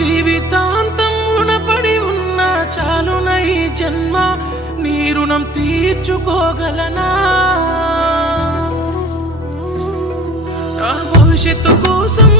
జీవితాంతం రుణపడి ఉన్న చాలున ఈ జన్మ నీ రుణం తీర్చుకోగలనా నా భవిష్యత్తు కోసం